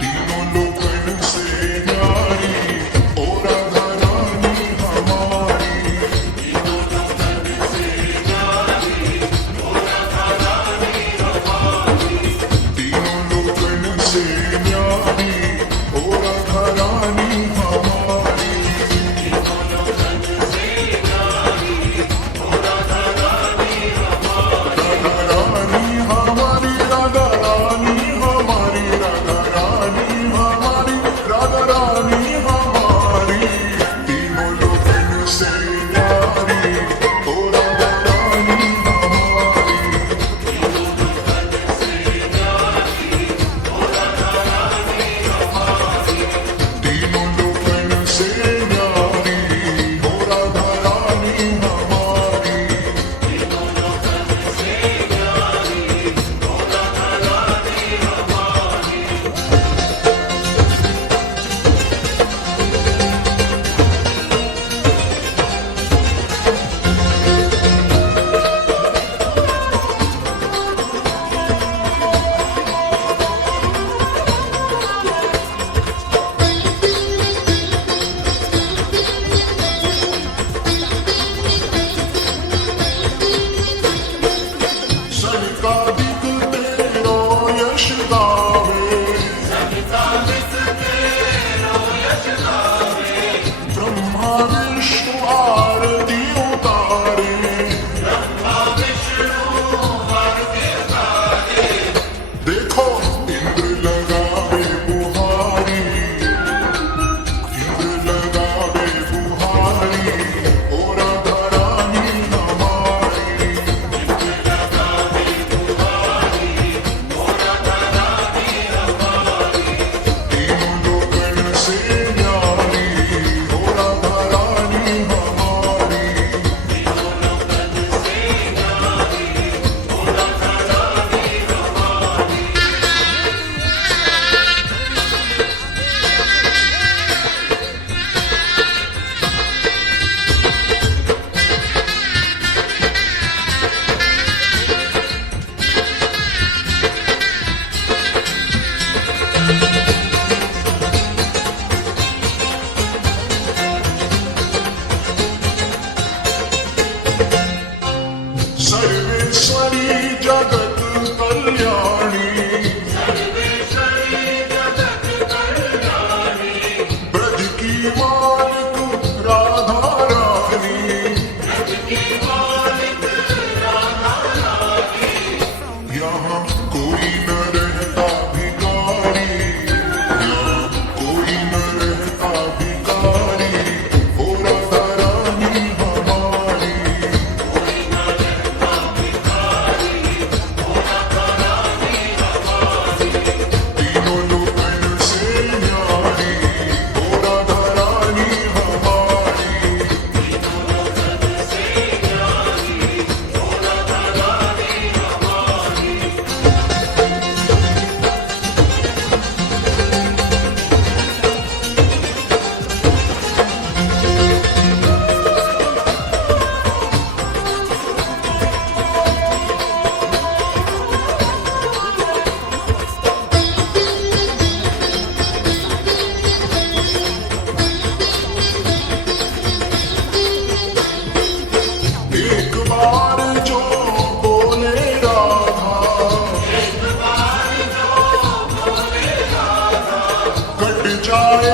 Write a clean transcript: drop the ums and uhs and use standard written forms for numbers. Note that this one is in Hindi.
तीनों लोकन से न्यारी ओ राधा रानी हमारी। तीनों लोकन से न्यारी ओ राधा रानी हमारी। तीनों लोकन से न्यारी ओ राधा रानी हमारी। तीनों लोकन से न्यारी ओ राधा रानी हमारी। राधा रानी हमारी, राधा रानी हमारी, राधा रानी हमारी, राधा रानी हमारी। तीनों लोकन से न्यारी ओ राधा रानी हमारी। तीनों लोकन से न्यारी ओ राधा रानी हमारी। तीनों लोकन से न्यारी ओ राधा रानी हमारी। तीनों लोकन से न्यारी ओ राधा रानी हमारी। सनकादिक तेरो यश गावे। सनकादिक तेरो यश गावे। ब्रह्मा विष्णु आरती उतारे। ब्रह्मा विष्णु आरती उतारे। देखो इंद्र लगावे बुहारी। इंद्र लगावे बुहारी ओ राधा रानी हमारी। तीनों लोकन से न्यारी ओ राधा रानी हमारी। तीनों लोकन से न्यारी ओ राधा रानी हमारी। सर्वेश्वरी जगत कल्याणी। सर्वेश्वरी जगत कल्याणी। ब्रज की मालिक राधा रानी। ब्रज की मालिक राधा रानी। यहाँ कोई न रहता भिखारी। यहाँ कोई न रहता भिखारी ओ राधा रानी हमारी। कोई न रहता भिखारी ओ राधा रानी हमारी। तीनों लोकन से न्यारी ओ राधा रानी हमारी। तीनों लोकन से न्यारी ओ राधा रानी हमारी। एक बार जो बोले राधा। एक बार जो बोले राधा। कट जाए